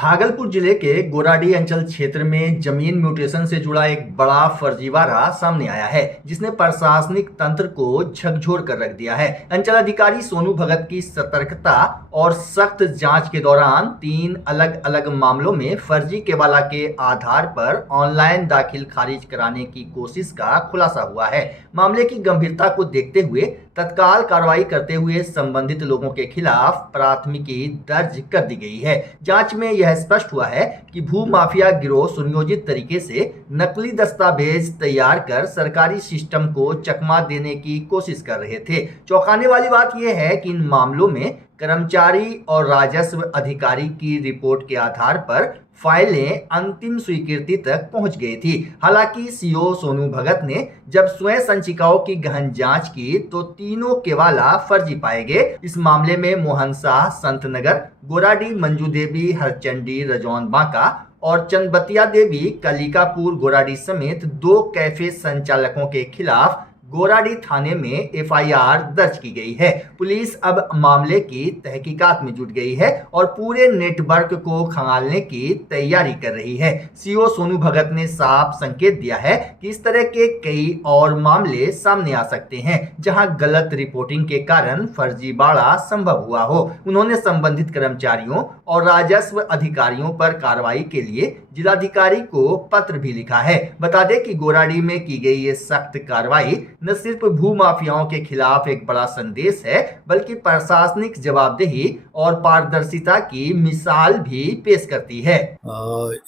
भागलपुर जिले के गोराडीह अंचल क्षेत्र में जमीन म्यूटेशन से जुड़ा एक बड़ा फर्जीवाड़ा सामने आया है, जिसने प्रशासनिक तंत्र को झकझोर कर रख दिया है। अंचल अधिकारी सोनू भगत की सतर्कता और सख्त जांच के दौरान 3 अलग अलग मामलों में फर्जी केवाला के आधार पर ऑनलाइन दाखिल खारिज कराने की कोशिश का खुलासा हुआ है। मामले की गंभीरता को देखते हुए तत्काल कार्रवाई करते हुए संबंधित लोगों के खिलाफ प्राथमिकी दर्ज कर दी गई है। जांच में यह स्पष्ट हुआ है कि भू माफिया गिरोह सुनियोजित तरीके से नकली दस्तावेज तैयार कर सरकारी सिस्टम को चकमा देने की कोशिश कर रहे थे। चौंकाने वाली बात यह है कि इन मामलों में कर्मचारी और राजस्व अधिकारी की रिपोर्ट के आधार पर फाइलें अंतिम स्वीकृति तक पहुंच गई थी। हालांकि सीओ सोनू भगत ने जब स्वयं संचिकाओं की गहन जांच की तो तीनों केवाला फर्जी पाए गए। इस मामले में मोहन शाह, संतनगर, गोराडीह मंजू देवी, हरचंडी, रजौन बांका और चंदबतिया देवी, कलिकापुर, गोराडीह समेत 2 कैफे संचालकों के खिलाफ गोराडीह थाने में एफआईआर दर्ज की गई है। पुलिस अब मामले की तहकीकात में जुट गई है और पूरे नेटवर्क को खंगालने की तैयारी कर रही है। सीओ सोनू भगत ने साफ संकेत दिया है कि इस तरह के कई और मामले सामने आ सकते हैं जहां गलत रिपोर्टिंग के कारण फर्जीवाड़ा संभव हुआ हो। उन्होंने संबंधित कर्मचारियों और राजस्व अधिकारियों पर कार्रवाई के लिए जिलाधिकारी को पत्र भी लिखा है। बता दें कि गोराडीह में की गई ये सख्त कार्रवाई न सिर्फ भू माफियाओं के खिलाफ एक बड़ा संदेश है, बल्कि प्रशासनिक जवाबदेही और पारदर्शिता की मिसाल भी पेश करती है।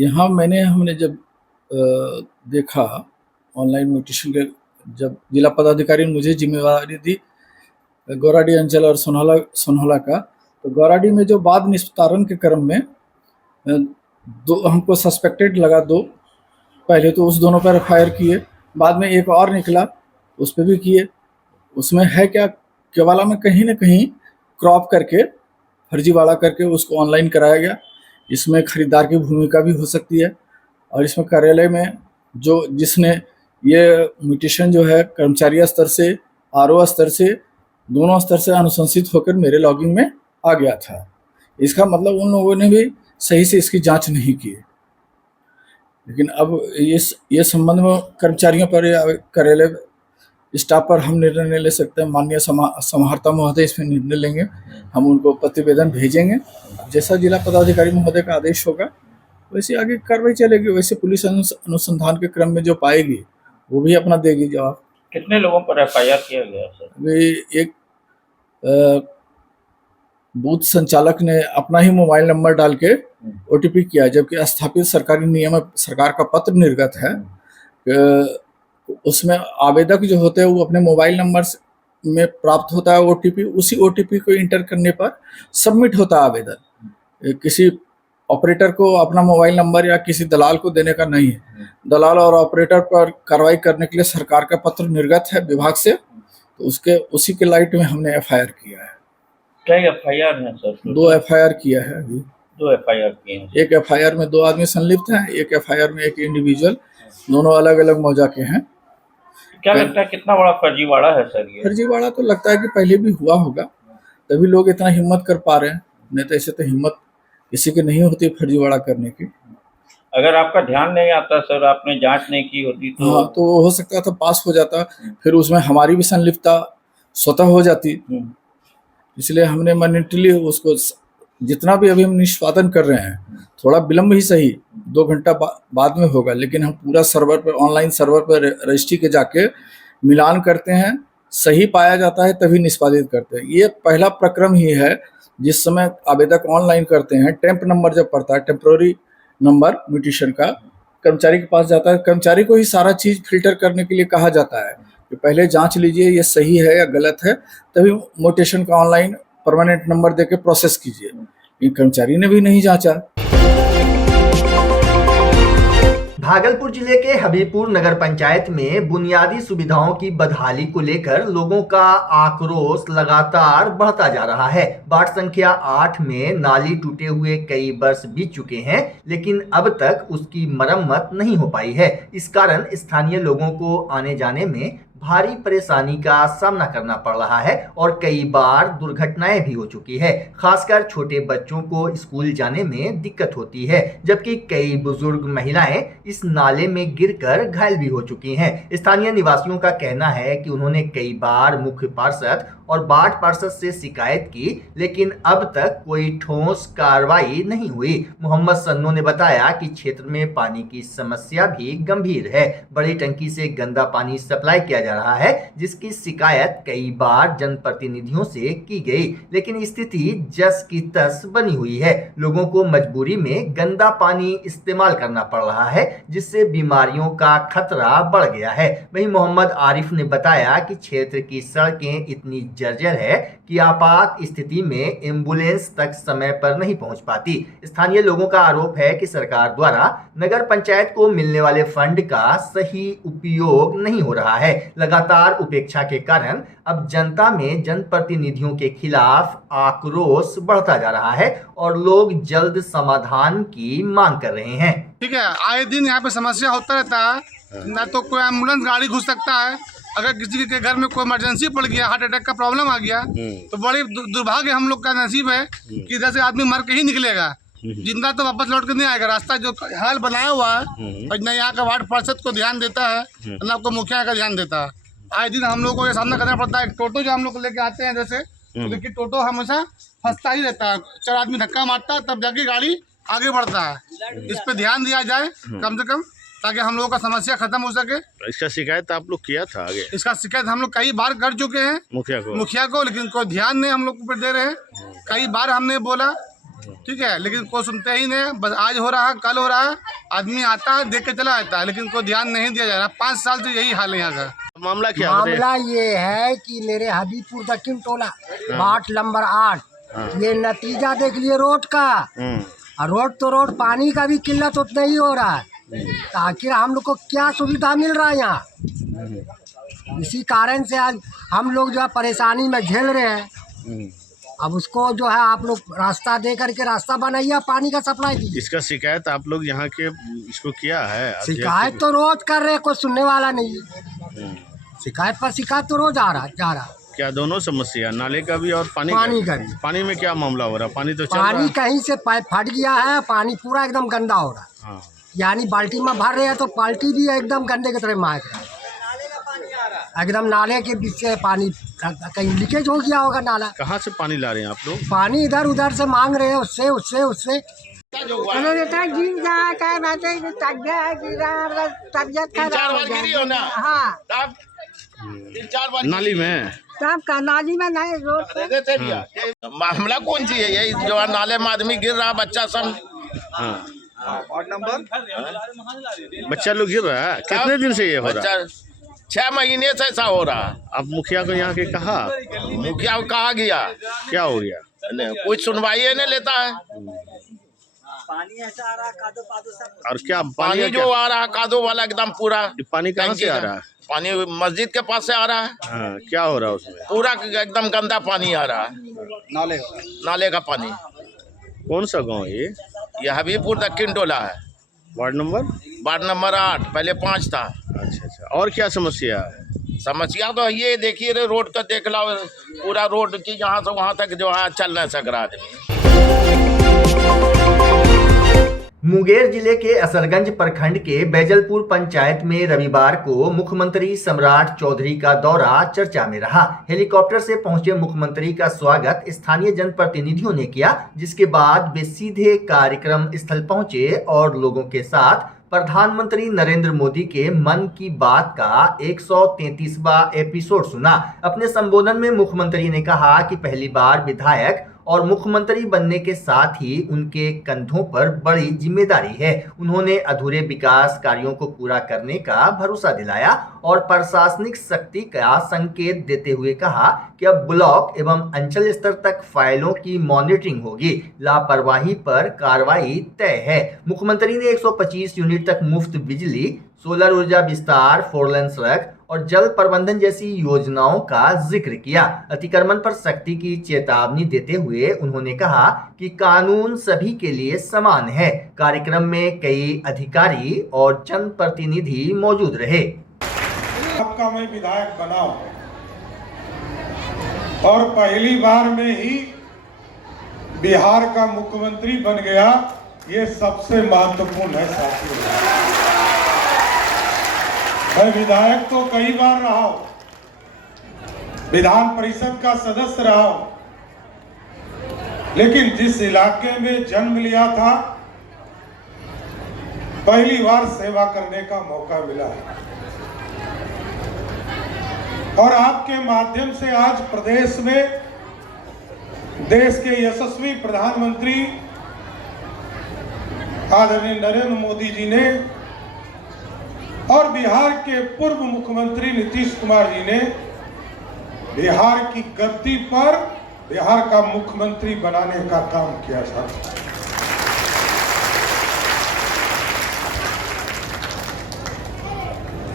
यहाँ हमने जब देखा ऑनलाइन म्यूटेशन के, जब जिला पदाधिकारी ने मुझे जिम्मेवारी दी गोराडीह अंचल और सोनहला का, तो गोराडीह में जो बाद निस्तारण के क्रम में 2 हमको सस्पेक्टेड लगा। 2 पहले तो उस दोनों पर एफआईआर किए, बाद में एक और निकला, उस पर भी किए। उसमें है क्या, केवाला में कहीं ना कहीं क्रॉप करके फर्जीवाड़ा करके उसको ऑनलाइन कराया गया। इसमें खरीदार की भूमिका भी हो सकती है और इसमें कार्यालय में जिसने ये म्यूटेशन जो है कर्मचारी स्तर से, आरओ स्तर से, दोनों स्तर से अनुशंसित होकर मेरे लॉगिंग में आ गया था। इसका मतलब उन लोगों ने भी सही से इसकी जांच नहीं की। लेकिन अब ये संबंध में कर्मचारियों पर या कार्यालय स्टाफ पर हम निर्णय नहीं ले सकते हैं। माननीय समाहर्ता महोदय इसमें निर्णय लेंगे, हम उनको प्रतिवेदन भेजेंगे। जैसा जिला पदाधिकारी महोदय का आदेश होगा वैसे आगे कार्रवाई चलेगी। वैसे पुलिस अनुसंधान के क्रम में जो पाएगी वो भी अपना देगी जवाब। कितने लोगों पर एफआईआर किया गया सर? अभी एक बूथ संचालक ने अपना ही मोबाइल नंबर डाल के ओटीपी किया, जबकि स्थापित सरकारी नियम सरकार का पत्र निर्गत है। उसमें आवेदक जो होते हैं वो अपने मोबाइल नंबर में प्राप्त होता है ओटीपी, उसी ओटीपी को इंटर करने पर सबमिट होता है आवेदन। किसी ऑपरेटर को अपना मोबाइल नंबर या किसी दलाल को देने का नहीं है। दलाल और ऑपरेटर पर कार्रवाई करने के लिए सरकार का पत्र निर्गत है विभाग से, तो उसी के लाइट में हमने एफआईआर किया है। क्या एफआईआर है सर? 2 एफआईआर किया है अभी। 2 एफआईआर किए हैं। एक एफआईआर में 2 आदमी संलिप्त हैं, एक एफआईआर में एक इंडिविजुअल, दोनों अलग अलग मौजा के हैं। क्या लगता है कितना बड़ा फर्जीवाड़ा है सर ये? फर्जीवाड़ा तो लगता है कि पहले भी हुआ होगा, तभी लोग इतना हिम्मत कर पा रहे हैं। नहीं तो ऐसे तो हिम्मत किसी की नहीं होती फर्जीवाड़ा करने की। अगर आपका ध्यान नहीं आता सर, आपने जांच नहीं की होती तो हाँ, तो हो सकता था पास हो जाता, फिर उसमें हमारी भी संलिप्तता स्वतः हो जाती। इसलिए हमने मॉनिटरली उसको जितना भी अभी हम निष्पादन कर रहे हैं, थोड़ा विलम्ब ही सही, 2 घंटा बाद में होगा, लेकिन हम पूरा सर्वर पर, ऑनलाइन सर्वर पर रजिस्ट्री के जाके मिलान करते हैं। सही पाया जाता है तभी निष्पादित करते हैं। ये पहला प्रक्रम ही है जिस समय आवेदक ऑनलाइन करते हैं, टेम्प नंबर जब पड़ता है, टेम्पररी नंबर म्यूटेशन का, कर्मचारी के पास जाता है। कर्मचारी को ही सारा चीज़ फिल्टर करने के लिए कहा जाता है कि पहले जांच लीजिए ये सही है या गलत है, तभी म्यूटेशन का ऑनलाइन परमानेंट नंबर देके प्रोसेस कीजिए। ये कर्मचारी ने भी नहीं जांचा। भागलपुर जिले के हबीबपुर नगर पंचायत में बुनियादी सुविधाओं की बदहाली को लेकर लोगों का आक्रोश लगातार बढ़ता जा रहा है। वार्ड संख्या 8 में नाली टूटे हुए कई वर्ष बीत चुके हैं, लेकिन अब तक उसकी मरम्मत नहीं हो पाई है। इस कारण स्थानीय लोगों को आने जाने में भारी परेशानी का सामना करना पड़ रहा है और कई बार दुर्घटनाएं भी हो चुकी है। खासकर छोटे बच्चों को स्कूल जाने में दिक्कत होती है, जबकि कई बुजुर्ग महिलाएं इस नाले में गिरकर घायल भी हो चुकी हैं। स्थानीय निवासियों का कहना है कि उन्होंने कई बार मुख्य पार्षद और वार्ड पार्षद से शिकायत की, लेकिन अब तक कोई ठोस कार्रवाई नहीं हुई। मोहम्मद सन्नो ने बताया कि क्षेत्र में पानी की समस्या भी गंभीर है। बड़ी टंकी से गंदा पानी सप्लाई किया जा रहा है, जिसकी शिकायत कई बार जनप्रतिनिधियों से की गई, लेकिन स्थिति जस की तस बनी हुई है। लोगों को मजबूरी में गंदा पानी इस्तेमाल करना पड़ रहा है, जिससे बीमारियों का खतरा बढ़ गया है। वहीं मोहम्मद आरिफ ने बताया कि क्षेत्र की सड़कें इतनी जर्जर है कि आपात स्थिति में एम्बुलेंस तक समय पर नहीं पहुंच पाती। स्थानीय लोगों का आरोप है कि सरकार द्वारा नगर पंचायत को मिलने वाले फंड का सही उपयोग नहीं हो रहा है। लगातार उपेक्षा के कारण अब जनता में जनप्रतिनिधियों के खिलाफ आक्रोश बढ़ता जा रहा है और लोग जल्द समाधान की मांग कर रहे हैं। ठीक है, आए दिन यहाँ पे समस्या होता रहता है, ना तो कोई एम्बुलेंस गाड़ी घुस सकता है। अगर किसी के घर में कोई इमरजेंसी पड़ गया, हार्ट अटैक का प्रॉब्लम आ गया, तो बड़ी दुर्भाग्य हम लोग का नसीब है कि इधर से आदमी मर के ही निकलेगा, जिंदा तो वापस लौट के नहीं आएगा। रास्ता जो हाल बनाया हुआ है, और न यहाँ का वार्ड पार्षद को ध्यान देता है, न आपको मुखिया का ध्यान देता है। आए दिन हम लोग को ये सामना करना पड़ता है। टोटो जो हम लोग लेके आते हैं जैसे, लेकिन टोटो हमेशा फंसता ही रहता है। 4 आदमी धक्का मारता है, तब जाके गाड़ी आगे बढ़ता है। इस पे ध्यान दिया जाए कम से कम, ताकि हम लोगों का समस्या खत्म हो सके। इसका शिकायत आप लोग किया था आगे? इसका शिकायत हम लोग कई बार कर चुके हैं मुखिया को, लेकिन कोई ध्यान नहीं हम लोग पर दे रहे हैं। कई बार हमने बोला, ठीक है, लेकिन कोई सुनते ही नहीं। बस आज हो रहा है, कल हो रहा है, आदमी आता है देख के चला जाता है, लेकिन कोई ध्यान नहीं दिया जा रहा। 5 साल से यही हाल है यहाँ का। मामला क्या मामला ये है कि मेरे हबीबपुर दक्षिण टोला वार्ड नंबर 8, ये नतीजा देख लिए रोड का। और रोड तो रोड, पानी का भी किल्लत उतना ही हो रहा है। तो आखिर हम लोग को क्या सुविधा मिल रहा है यहाँ? इसी कारण से आज हम लोग जो है परेशानी में झेल रहे हैं। अब उसको जो है आप लोग रास्ता दे करके रास्ता बनाइए, पानी का सप्लाई कीजिए। इसका शिकायत आप लोग यहाँ के इसको किया है? शिकायत तो रोज कर रहे हैं, कोई सुनने वाला नहीं है। शिकायत पर शिकायत तो रोज जा रहा। क्या दोनों समस्या, नाले का भी और पानी का भी? पानी में क्या मामला हो रहा है? पानी तो चल पानी रहा कहीं से पाइप फट गया है, पानी पूरा एकदम गंदा हो रहा है। हाँ। यानी बाल्टी में भर रहे हैं तो बाल्टी भी एकदम गंदे की तरह महक रहा है। एकदम नाले के बीच से पानी कहीं लीकेज हो गया होगा नाला। कहाँ से पानी ला रहे हैं आप लोग? पानी इधर उधर से मांग रहे हैं, उससे उससे उससे नाली में नाली में नहीं, रोड मामला कौन सी है? यही जो नाले में आदमी गिर रहा, बच्चा सब। हाँ। बच्चा लोग गिर रहा है। कितने दिन से ये हो रहा है? 6 महीने से ऐसा हो रहा। आप मुखिया को यहाँ के कहा? मुखिया को कहा गया, क्या हो गया? कुछ सुनवाई नहीं लेता है। पानी ऐसा आ रहा, कादो पादो सब। और क्या पानी जो आ रहा कादो वाला एकदम पूरा। पानी कहाँ से आ रहा है? पानी मस्जिद के पास से आ रहा है। हाँ, क्या हो रहा है उसमें? पूरा एकदम गंदा पानी आ रहा है, नाले का पानी। कौन सा गांव है ये? हबीबपुर दक्षिण टोला है, वार्ड नंबर 8, पहले 5 था। अच्छा। और क्या समस्या है? समस्या तो ये देखिए, रोड का देख लो, पूरा रोड की यहाँ से वहाँ तक जो है चल नहीं सक रहा आदमी। मुंगेर जिले के असरगंज प्रखंड के बैजलपुर पंचायत में रविवार को मुख्यमंत्री सम्राट चौधरी का दौरा चर्चा में रहा। हेलीकॉप्टर से पहुंचे मुख्यमंत्री का स्वागत स्थानीय जनप्रतिनिधियों ने किया, जिसके बाद वे सीधे कार्यक्रम स्थल पहुंचे और लोगों के साथ प्रधानमंत्री नरेंद्र मोदी के मन की बात का 133वां एपिसोड सुना। अपने संबोधन में मुख्यमंत्री ने कहा कि पहली बार विधायक और मुख्यमंत्री बनने के साथ ही उनके कंधों पर बड़ी जिम्मेदारी है। उन्होंने अधूरे विकास कार्यों को पूरा करने का भरोसा दिलाया और प्रशासनिक शक्ति का संकेत देते हुए कहा कि अब ब्लॉक एवं अंचल स्तर तक फाइलों की मॉनिटरिंग होगी, लापरवाही पर कार्रवाई तय है। मुख्यमंत्री ने 125 यूनिट तक मुफ्त बिजली, सोलर ऊर्जा विस्तार, 4 लेन सड़क और जल प्रबंधन जैसी योजनाओं का जिक्र किया। अतिक्रमण पर सख्ती की चेतावनी देते हुए उन्होंने कहा कि कानून सभी के लिए समान है। कार्यक्रम में कई अधिकारी और जनप्रतिनिधि मौजूद रहे। का मैं विधायक बना हूं और पहली बार में ही बिहार का मुख्यमंत्री बन गया, ये सबसे महत्वपूर्ण है साथियों। मैं विधायक तो कई बार रहा हूं, विधान परिषद का सदस्य रहा हूं, लेकिन जिस इलाके में जन्म लिया था पहली बार सेवा करने का मौका मिला है। और आपके माध्यम से आज प्रदेश में देश के यशस्वी प्रधानमंत्री आदरणीय नरेंद्र मोदी जी ने और बिहार के पूर्व मुख्यमंत्री नीतीश कुमार जी ने बिहार की गद्दी पर बिहार का मुख्यमंत्री बनाने का काम किया था।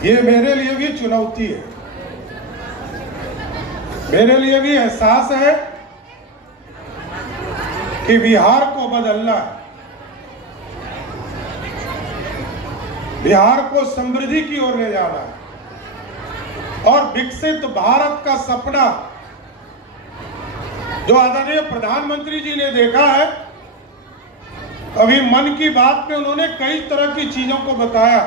ये मेरे लिए भी चुनौती है, मेरे लिए भी एहसास है कि बिहार को बदलना है, बिहार को समृद्धि की ओर ले जाना है और विकसित भारत का सपना जो आदरणीय प्रधानमंत्री जी ने देखा है। अभी मन की बात में उन्होंने कई तरह की चीजों को बताया,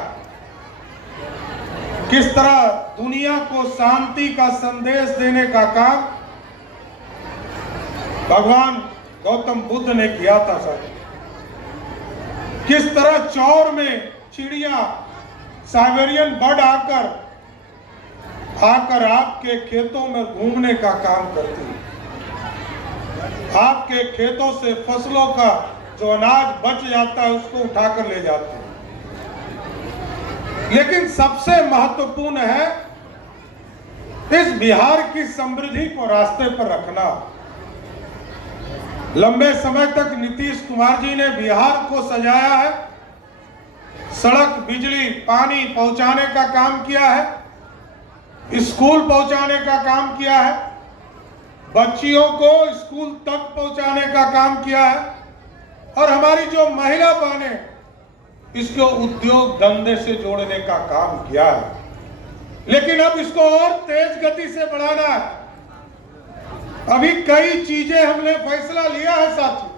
किस तरह दुनिया को शांति का संदेश देने का काम भगवान गौतम बुद्ध ने किया था सर। किस तरह चौर में चिड़िया साइबेरियन बर्ड आकर आपके खेतों में घूमने का काम करती है, आपके खेतों से फसलों का जो अनाज बच जाता है उसको उठाकर ले जाते हैं। लेकिन सबसे महत्वपूर्ण है इस बिहार की समृद्धि को रास्ते पर रखना। लंबे समय तक नीतीश कुमार जी ने बिहार को सजाया है, सड़क बिजली पानी पहुंचाने का काम किया है, स्कूल पहुंचाने का काम किया है, बच्चियों को स्कूल तक पहुंचाने का काम किया है और हमारी जो महिला बहनें इसको उद्योग धंधे से जोड़ने का काम किया है। लेकिन अब इसको और तेज गति से बढ़ाना है। अभी कई चीजें हमने फैसला लिया है साथी,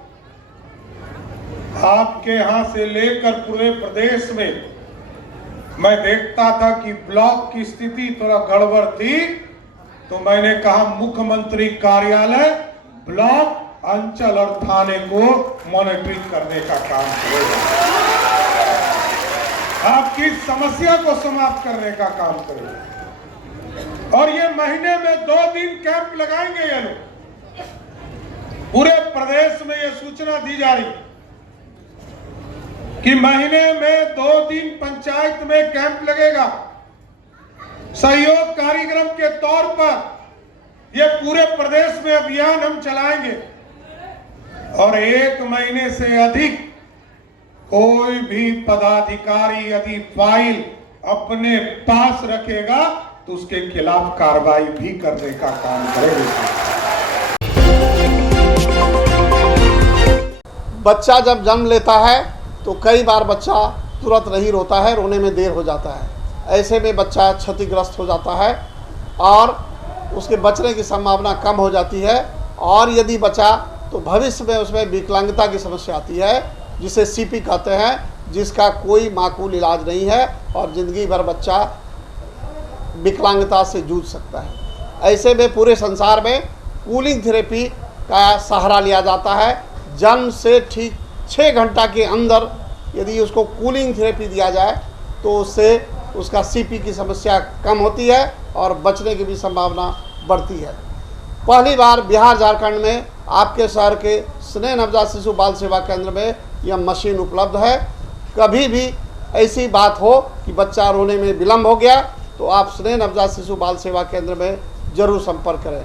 आपके यहां से लेकर पूरे प्रदेश में। मैं देखता था कि ब्लॉक की स्थिति थोड़ा गड़बड़ थी, तो मैंने कहा मुख्यमंत्री कार्यालय ब्लॉक अंचल और थाने को मॉनिटरिंग करने का काम करेगा, आपकी समस्या को समाप्त करने का काम करेगा। और ये महीने में 2 दिन कैंप लगाएंगे ये लोग। पूरे प्रदेश में ये सूचना दी जा रही कि महीने में 2 दिन पंचायत में कैंप लगेगा। सहयोग कार्यक्रम के तौर पर ये पूरे प्रदेश में अभियान हम चलाएंगे और 1 महीने से अधिक कोई भी पदाधिकारी यदि फाइल अपने पास रखेगा तो उसके खिलाफ कार्रवाई भी करने का काम करेगा। बच्चा जब जन्म लेता है तो कई बार बच्चा तुरंत नहीं रोता है, रोने में देर हो जाता है। ऐसे में बच्चा क्षतिग्रस्त हो जाता है और उसके बचने की संभावना कम हो जाती है और यदि बचा तो भविष्य में उसमें विकलांगता की समस्या आती है, जिसे सीपी कहते हैं, जिसका कोई माकूल इलाज नहीं है और ज़िंदगी भर बच्चा विकलांगता से जूझ सकता है। ऐसे में पूरे संसार में कूलिंग थेरेपी का सहारा लिया जाता है। जन्म से ठीक 6 घंटा के अंदर यदि उसको कूलिंग थेरेपी दिया जाए तो उससे उसका सीपी की समस्या कम होती है और बचने की भी संभावना बढ़ती है। पहली बार बिहार झारखंड में आपके शहर के स्नेह नवजात शिशु बाल सेवा केंद्र में यह मशीन उपलब्ध है। कभी भी ऐसी बात हो कि बच्चा रोने में विलम्ब हो गया तो आप स्नेह नवजात शिशु बाल सेवा केंद्र में जरूर संपर्क करें।